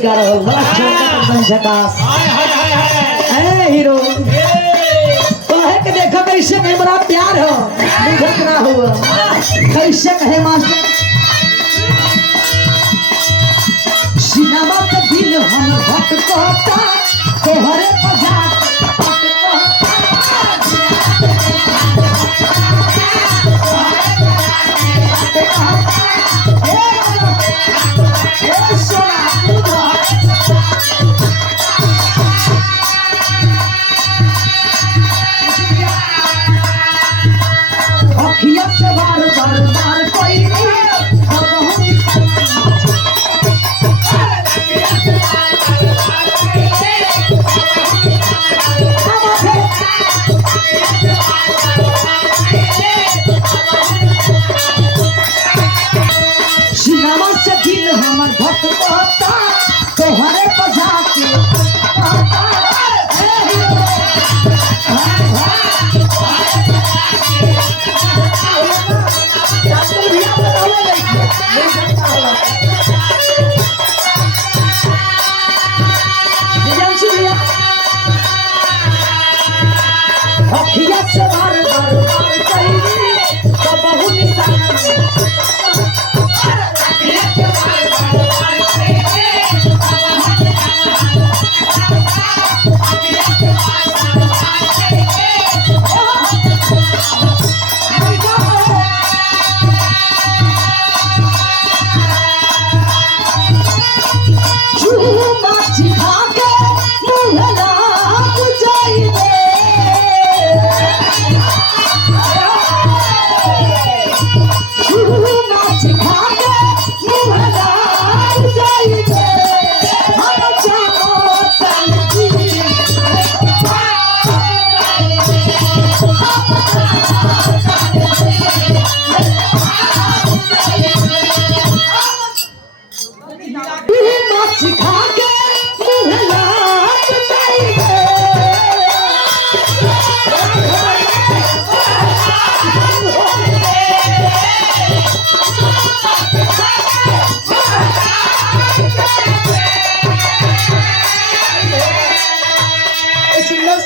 लड़का रहो बड़ा छोटा बन झकास ए हीरो कहे के देखो कैसे में बड़ा प्यार हो बुझत ना हुआ कैसे कहे मास्टर सिनेमा के दिल हम भटकता तोहरे पजा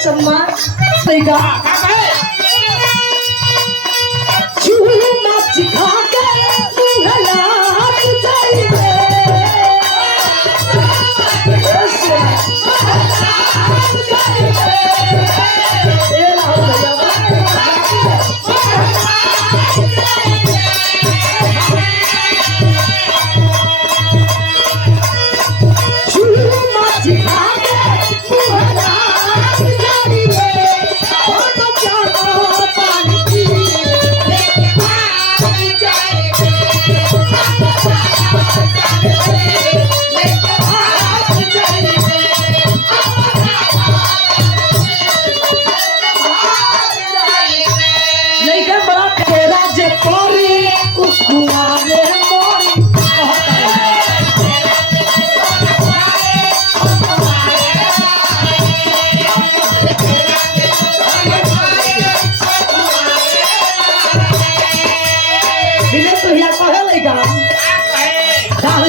सम्मान देगा चूमा सिखा के बुहला चाहिए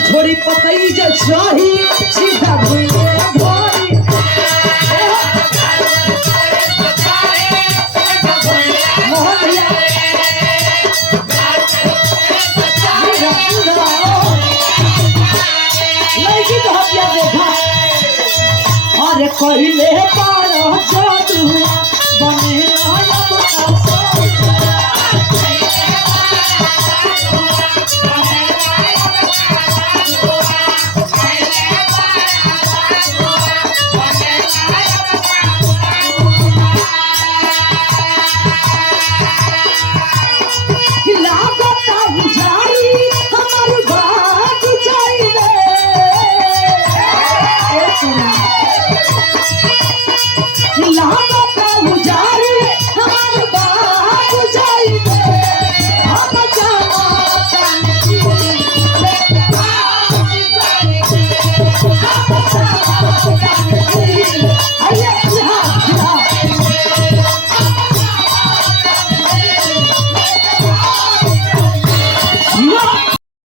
छोड़ी पतई जे चाही सीधा भूले भोरी मोहन भैया लड़की तो हटिया देखा अरे कहले पारो जादू बने